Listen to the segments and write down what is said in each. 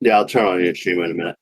Yeah, I'll turn on your stream in a minute.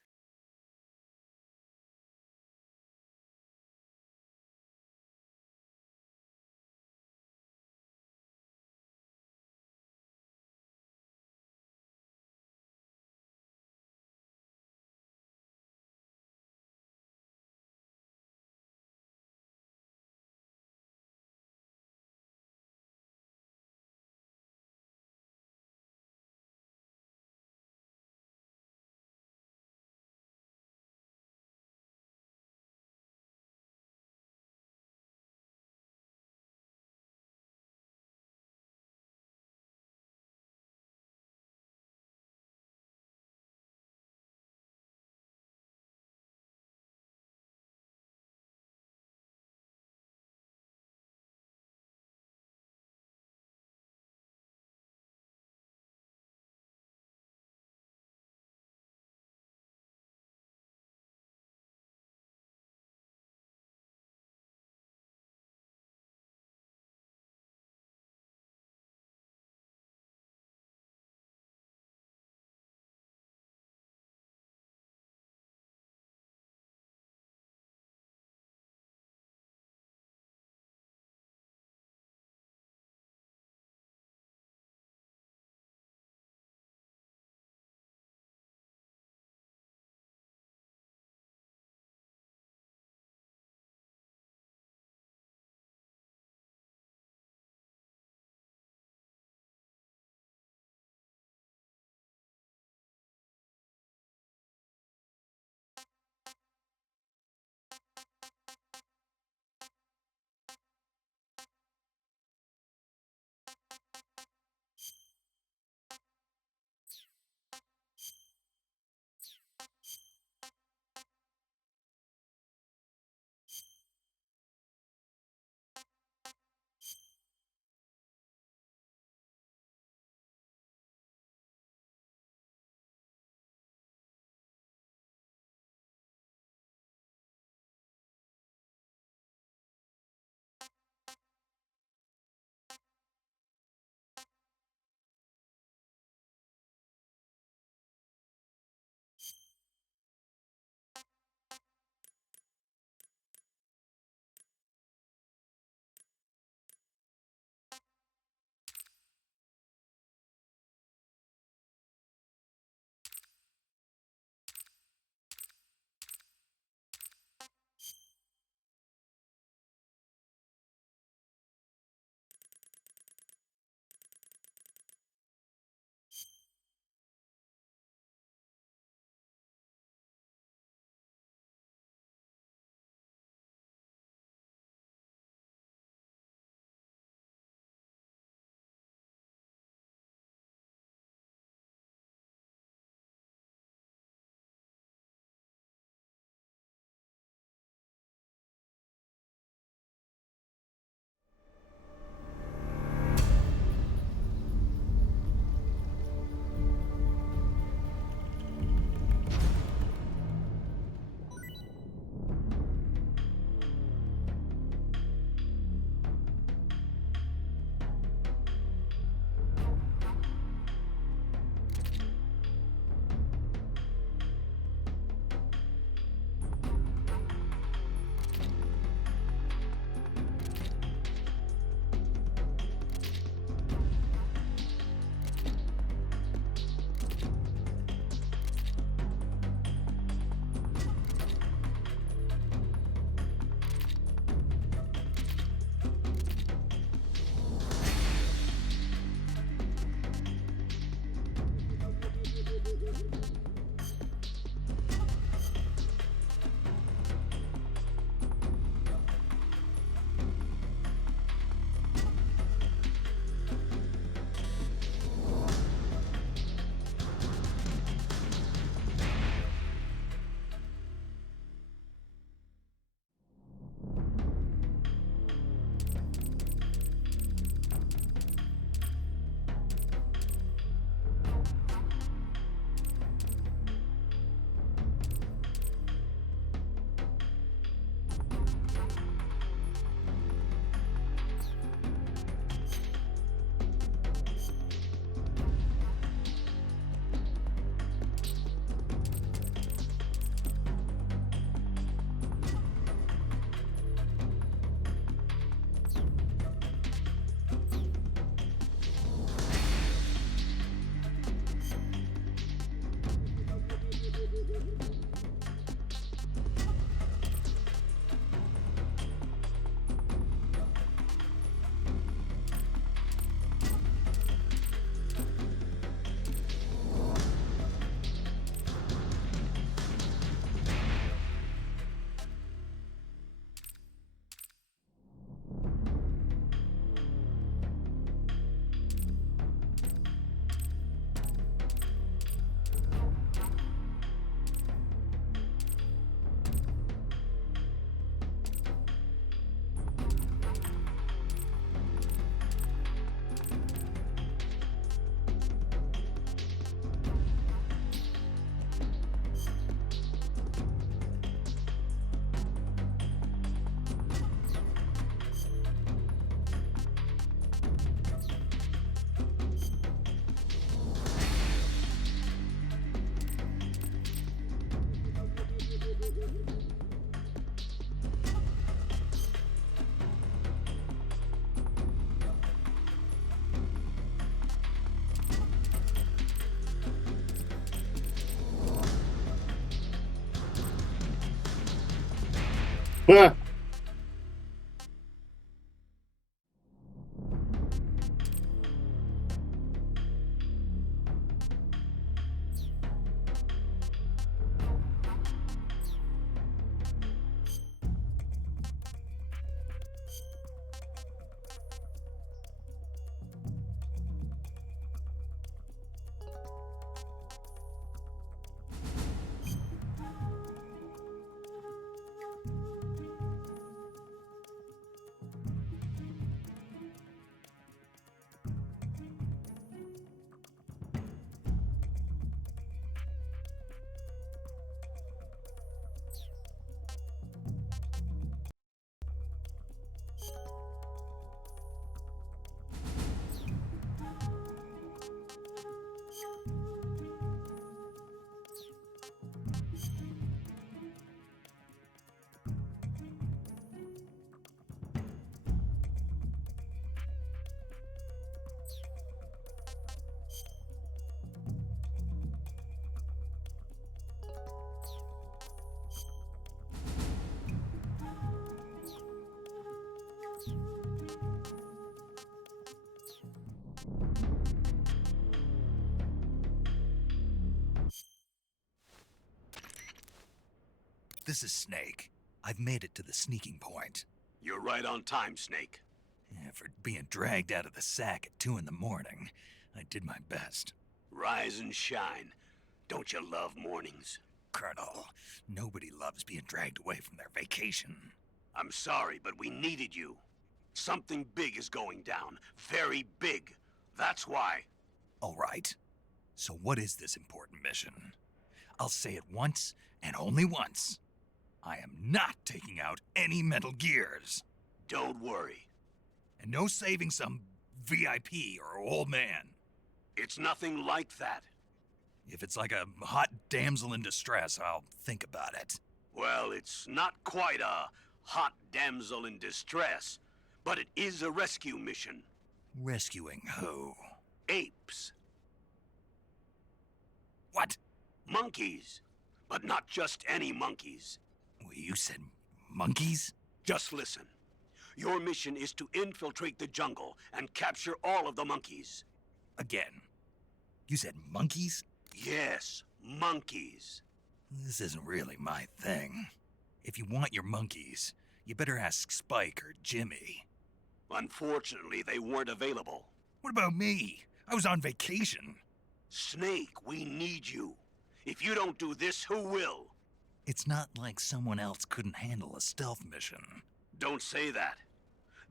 Ah! This is Snake. I've made it to the sneaking point. You're right on time, Snake. Yeah, for being dragged out of the sack at 2 in the morning, I did my best. Rise and shine. Don't you love mornings? Colonel, nobody loves being dragged away from their vacation. I'm sorry, but we needed you. Something big is going down. Very big. That's why. All right. So what is this important mission? I'll say it once, and only once. I am not taking out any Metal Gears. Don't worry. And no saving some VIP or old man. It's nothing like that. If it's like a hot damsel in distress, I'll think about it. Well, it's not quite a hot damsel in distress, but it is a rescue mission. Rescuing who? Apes. What? Monkeys. But not just any monkeys. Well, you said monkeys? Just listen. Your mission is to infiltrate the jungle and capture all of the monkeys. Again. You said monkeys? Yes, monkeys. This isn't really my thing. If you want your monkeys, you better ask Spike or Jimmy. Unfortunately, they weren't available. What about me? I was on vacation. Snake, we need you. If you don't do this, who will? It's not like someone else couldn't handle a stealth mission. Don't say that.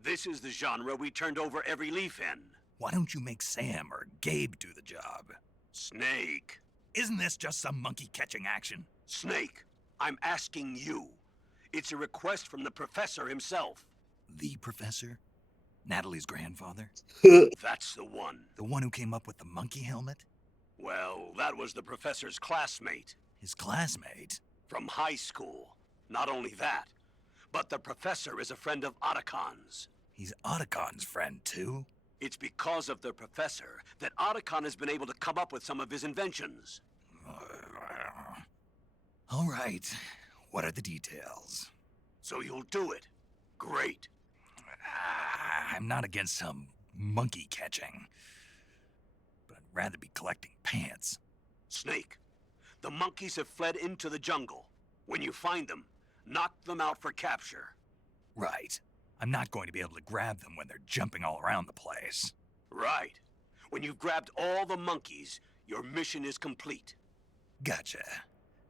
This is the genre we turned over every leaf in. Why don't you make Sam or Gabe do the job? Snake. Isn't this just some monkey catching action? Snake, I'm asking you. It's a request from the professor himself. The professor? Natalie's grandfather? That's the one. The one who came up with the monkey helmet? Well, that was the professor's classmate. His classmate? From high school. Not only that, but the professor is a friend of Otacon's. He's Otacon's friend, too? It's because of the professor that Otacon has been able to come up with some of his inventions. All right. What are the details? So you'll do it. Great. I'm not against some monkey catching, but I'd rather be collecting pants. Snake, the monkeys have fled into the jungle. When you find them, knock them out for capture. Right. I'm not going to be able to grab them when they're jumping all around the place. Right. When you've grabbed all the monkeys, your mission is complete. Gotcha.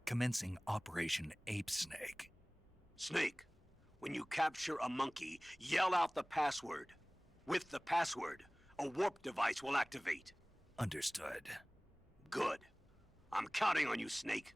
Commencing Operation Ape Snake. Snake, when you capture a monkey, yell out the password. With the password, a warp device will activate. Understood. Good. I'm counting on you, Snake.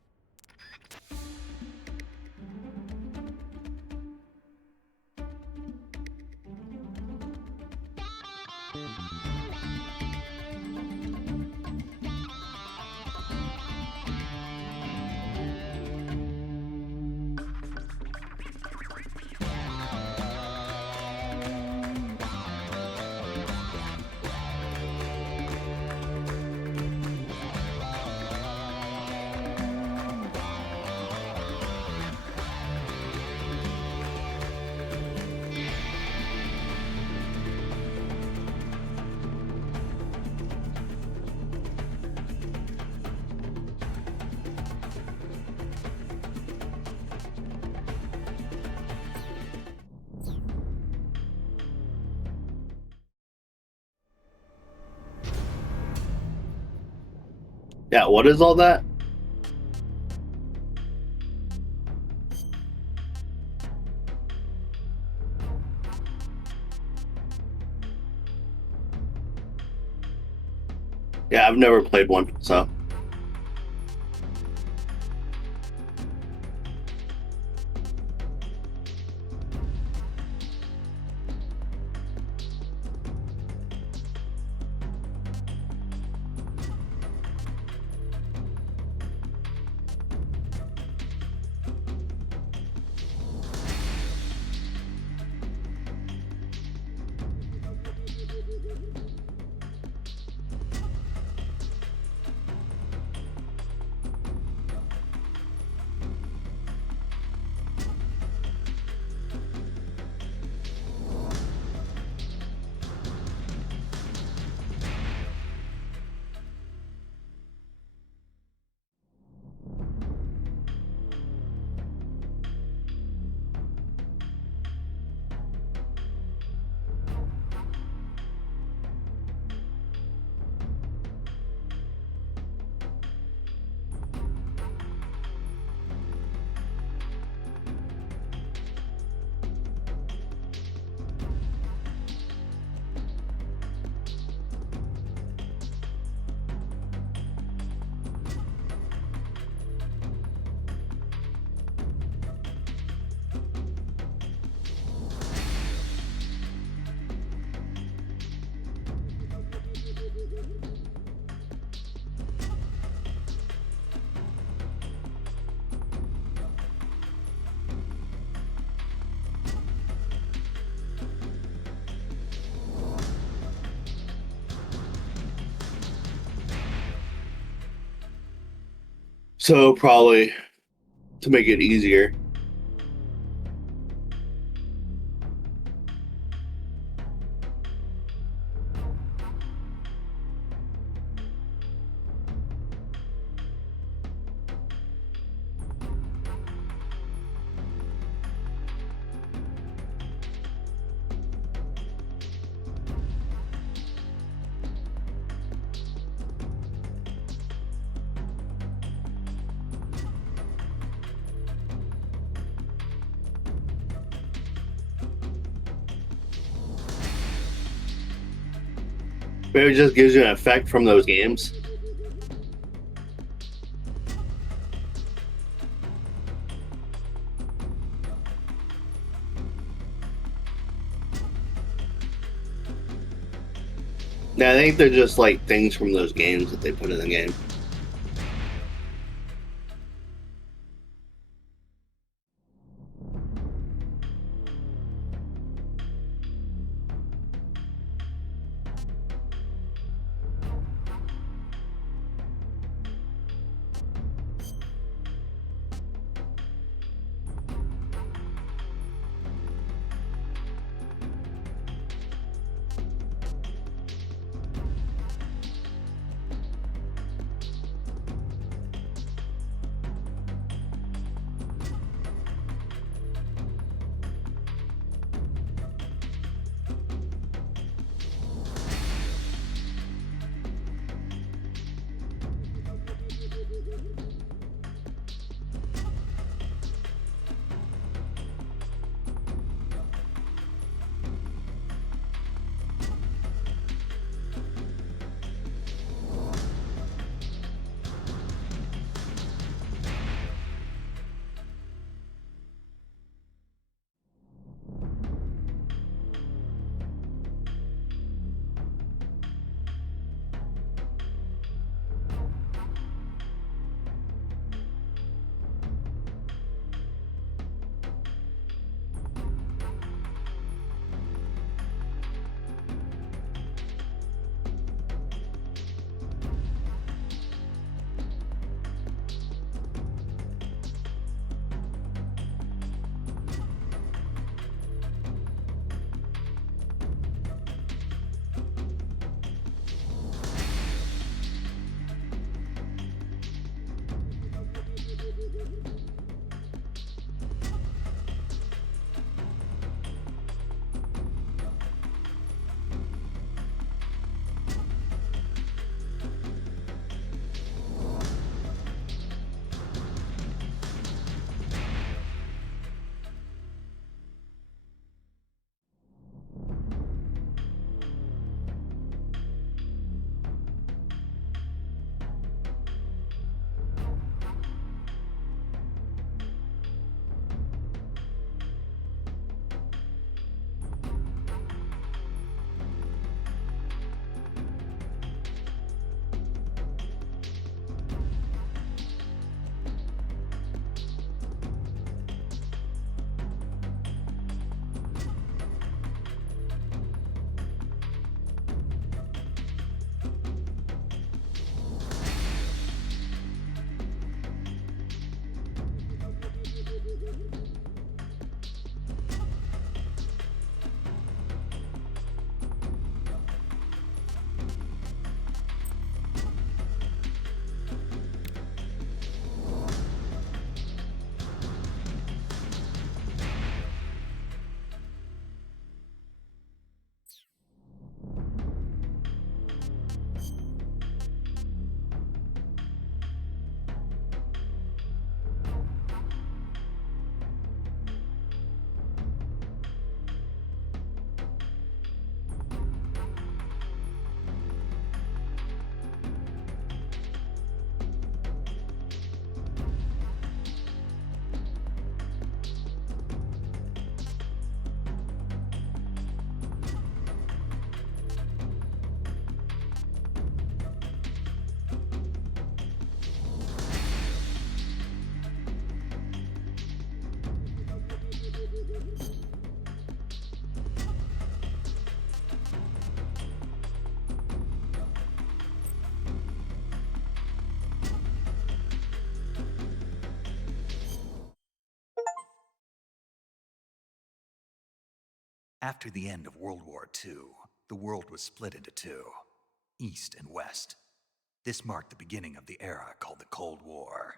Yeah, what is all that? Yeah, I've never played one, so. So probably to make it easier. Maybe it just gives you an effect from those games. Yeah, I think they're just like things from those games that they put in the game. After the end of World War II, the world was split into two, East and West. This marked the beginning of the era called the Cold War.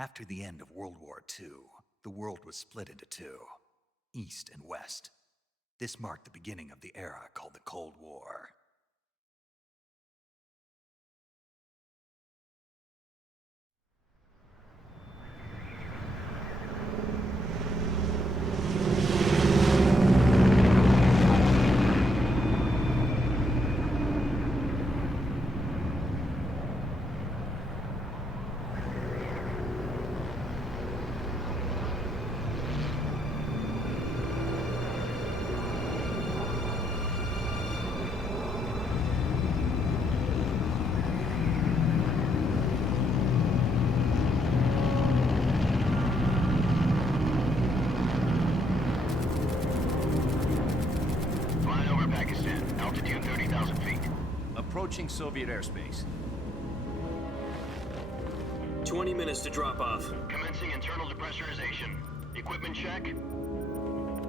After the end of World War II, the world was split into two, East and West. This marked the beginning of the era called the Cold War. Altitude 30,000 feet. Approaching Soviet airspace. 20 minutes to drop off. Commencing internal depressurization. Equipment check.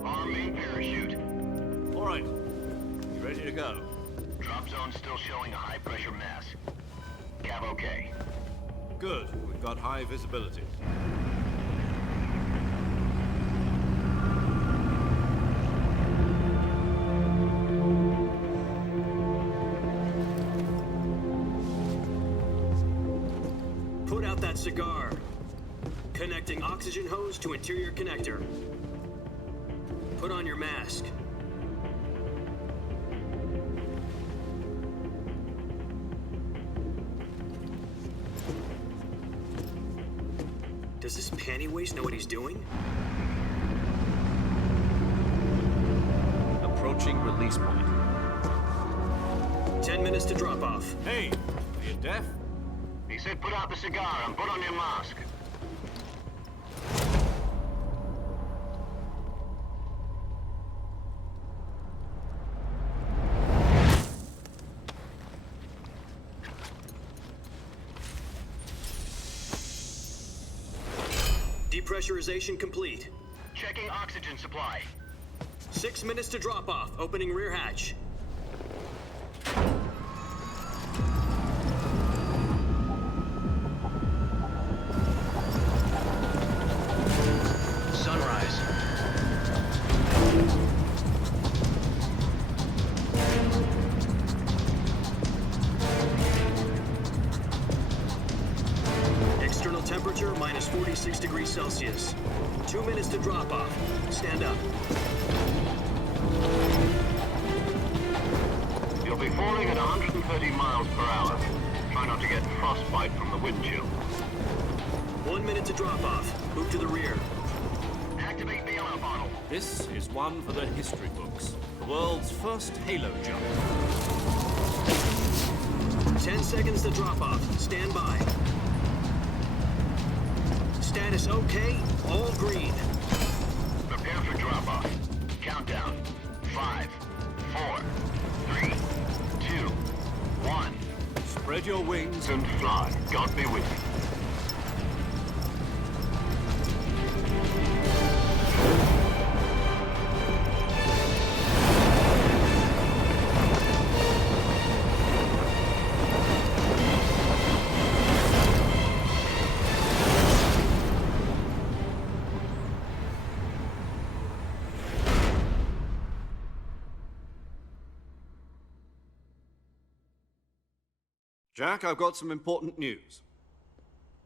Arm main parachute. All right. You ready to go? Drop zone still showing a high pressure mass. Cav okay. Good. We've got high visibility. Put out that cigar. Connecting oxygen hose to interior connector. Put on your mask. Does this panty waste know what he's doing? Approaching release point. 10 minutes to drop off. Hey, are you deaf? He said put out the cigar and put on your mask. Depressurization complete. Checking oxygen supply. 6 minutes to drop off. Opening rear hatch. Sunrise. External temperature minus 46 degrees Celsius. 2 minutes to drop off. Stand up. You'll be falling at 130 miles per hour. Try not to get frostbite from the wind chill. 1 minute to drop off. Move to the rear. Activate bailout bottle. This is one for the history books. The world's first halo jump. 10 seconds to drop off. Stand by. Status okay. All green. Prepare for drop-off. Countdown. 5, 4, 3, 2, 1. Spread your wings And fly. God be with you. Jack, I've got some important news.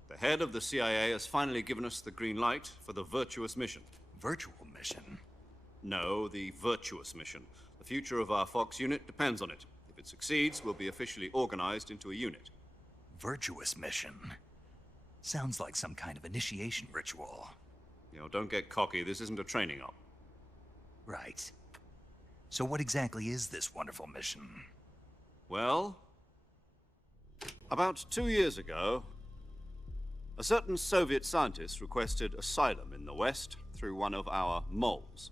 The head of the CIA has finally given us the green light for the Virtuous mission. Virtual mission? No, the Virtuous mission. The future of our Fox unit depends on it. If it succeeds, we'll be officially organized into a unit. Virtuous mission? Sounds like some kind of initiation ritual. You know, don't get cocky. This isn't a training op. Right. So what exactly is this wonderful mission? Well, about 2 years ago, a certain Soviet scientist requested asylum in the West through one of our moles.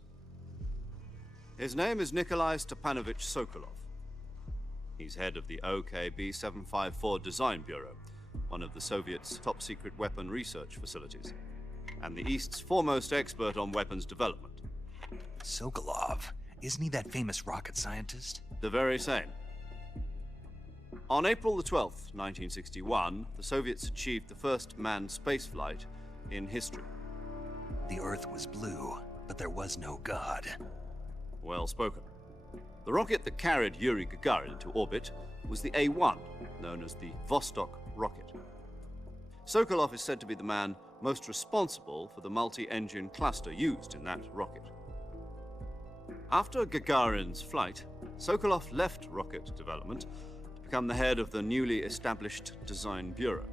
His name is Nikolai Stepanovich Sokolov. He's head of the OKB-754 Design Bureau, one of the Soviets' top-secret weapon research facilities, and the East's foremost expert on weapons development. Sokolov? Isn't he that famous rocket scientist? The very same. On April the 12th, 1961, the Soviets achieved the first manned spaceflight in history. The Earth was blue, but there was no God. Well spoken. The rocket that carried Yuri Gagarin into orbit was the A-1, known as the Vostok rocket. Sokolov is said to be the man most responsible for the multi-engine cluster used in that rocket. After Gagarin's flight, Sokolov left rocket development to become the head of the newly established Design Bureau.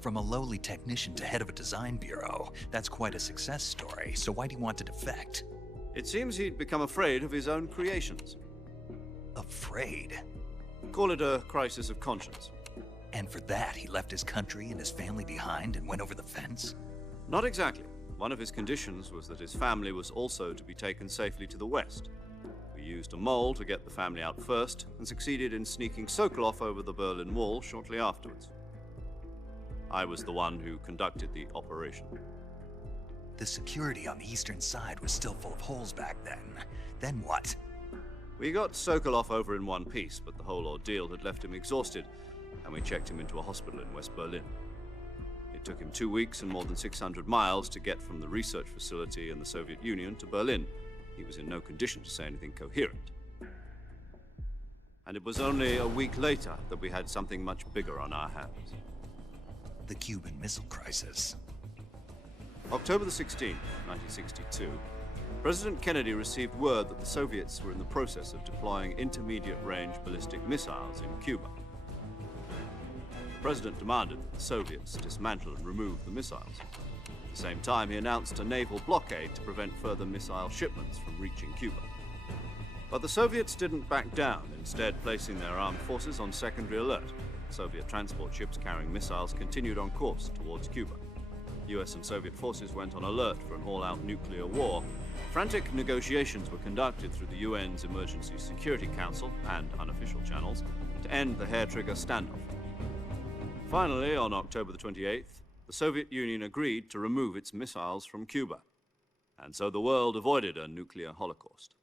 From a lowly technician to head of a design bureau, that's quite a success story, so why'd he want to defect? It seems he'd become afraid of his own creations. Afraid? Call it a crisis of conscience. And for that, he left his country and his family behind and went over the fence? Not exactly. One of his conditions was that his family was also to be taken safely to the west. We used a mole to get the family out first, and succeeded in sneaking Sokolov over the Berlin Wall shortly afterwards. I was the one who conducted the operation. The security on the eastern side was still full of holes back then. Then what? We got Sokolov over in one piece, but the whole ordeal had left him exhausted, and we checked him into a hospital in West Berlin. It took him 2 weeks and more than 600 miles to get from the research facility in the Soviet Union to Berlin. He was in no condition to say anything coherent. And it was only a week later that we had something much bigger on our hands. The Cuban Missile Crisis. October the 16th, 1962, President Kennedy received word that the Soviets were in the process of deploying intermediate-range ballistic missiles in Cuba. The President demanded that the Soviets dismantle and remove the missiles. At the same time, he announced a naval blockade to prevent further missile shipments from reaching Cuba. But the Soviets didn't back down, instead placing their armed forces on secondary alert. Soviet transport ships carrying missiles continued on course towards Cuba. US and Soviet forces went on alert for an all-out nuclear war. Frantic negotiations were conducted through the UN's Emergency Security Council and unofficial channels to end the hair-trigger standoff. Finally, on October the 28th, the Soviet Union agreed to remove its missiles from Cuba, and so the world avoided a nuclear holocaust.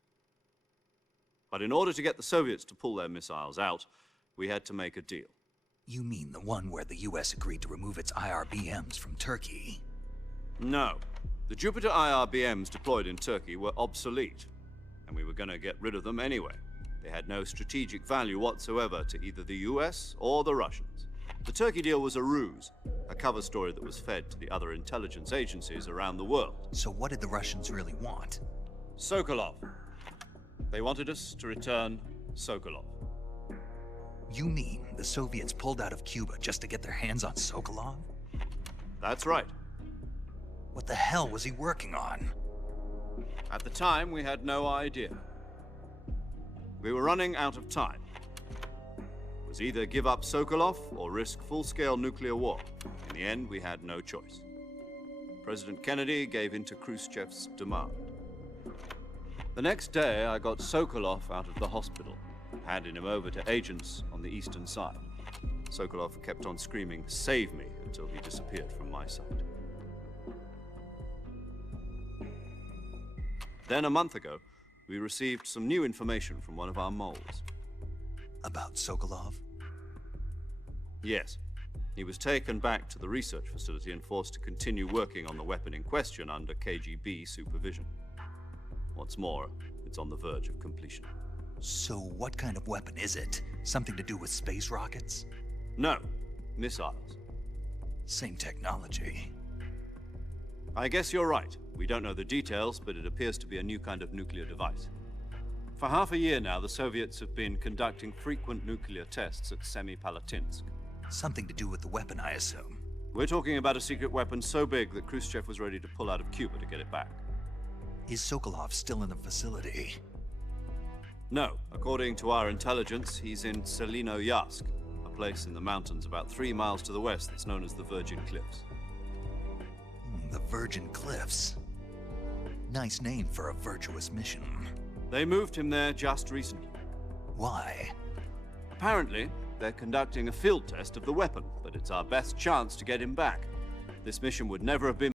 But in order to get the Soviets to pull their missiles out, we had to make a deal. You mean the one where the US agreed to remove its IRBMs from Turkey? No. The Jupiter IRBMs deployed in Turkey were obsolete, and we were going to get rid of them anyway. They had no strategic value whatsoever to either the US or the Russians. The Turkey deal was a ruse, a cover story that was fed to the other intelligence agencies around the world. So what did the Russians really want? Sokolov. They wanted us to return Sokolov. You mean the Soviets pulled out of Cuba just to get their hands on Sokolov? That's right. What the hell was he working on? At the time, we had no idea. We were running out of time. It was either give up Sokolov or risk full-scale nuclear war. In the end, we had no choice. President Kennedy gave in to Khrushchev's demand. The next day, I got Sokolov out of the hospital, handing him over to agents on the eastern side. Sokolov kept on screaming, "Save me," until he disappeared from my sight. Then, a month ago, we received some new information from one of our moles. About Sokolov? Yes. He was taken back to the research facility and forced to continue working on the weapon in question under KGB supervision. What's more, it's on the verge of completion. So what kind of weapon is it? Something to do with space rockets? No, missiles. Same technology. I guess you're right. We don't know the details, but it appears to be a new kind of nuclear device. For half a year now, the Soviets have been conducting frequent nuclear tests at Semipalatinsk. Something to do with the weapon, I assume. We're talking about a secret weapon so big that Khrushchev was ready to pull out of Cuba to get it back. Is Sokolov still in the facility? No. According to our intelligence, he's in Selinoyarsk, a place in the mountains about 3 miles to the west that's known as the Virgin Cliffs. The Virgin Cliffs. Nice name for a virtuous mission. They moved him there just recently. Why? Apparently, they're conducting a field test of the weapon, but it's our best chance to get him back. This mission would never have been